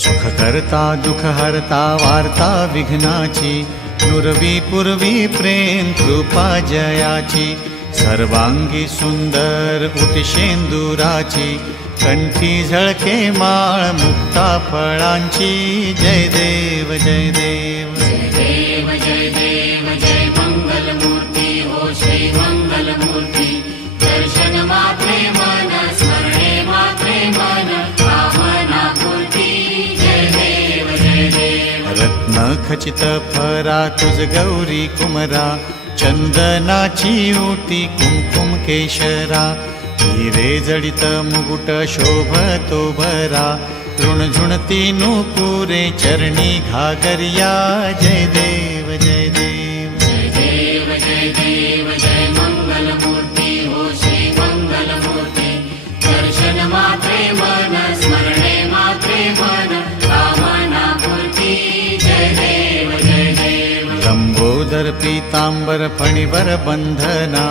सुख करता दुख हरता वार्ता विघ्नाची, नुरवी पूर्वी प्रेम कृपा जयाची, सर्वांगी सुंदर उटिशेंदुराची, कंठी झळके माळ मुक्ता फळांची, जय देव जय देव जय देव जय देव जय मंगल मूर्ती हो श्री मंगल मूर्ती, दर्शन मात्रे मन स्मरणे मात्रे मन कामना पूर्ती, जय देव जय देव। रत्न खचित फरा तुझ गौरी कुमरा, चंदनाची ओटी कुमकुम केशरा, हिरे जडित मुकुट शोभतो भरा, तृणझुणती नूपुरे चरणी घागरिया, जय देव जय देव जय देव जय देव जय मंगल मूर्ती हो श्री मंगल मूर्ती, दर्शन मात्रे मन स्मरणे मात्रे मन कामना पूर्ती, जय देव जय देव। लंबोदर पीतांबर फणीवर बंधना,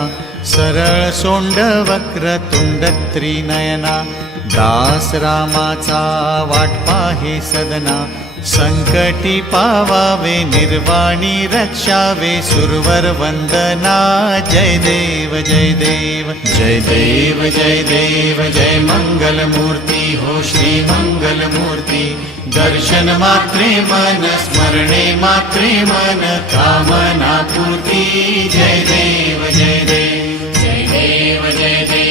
सरळ सोंड वक्र तुंड त्रिनयना, दास रामाचा वाट पाहे सदना, संकटी पावावे निर्वाणी रक्षावे सुरवर वंदना, जय देव जय देव जय देव जय देव जय मंगल मूर्ती हो श्री मंगल मूर्ती, दर्शन मात्रे मन स्मरणे मात्रे मन कामना पूर्ती, जय देव जय देव जय देव जय देव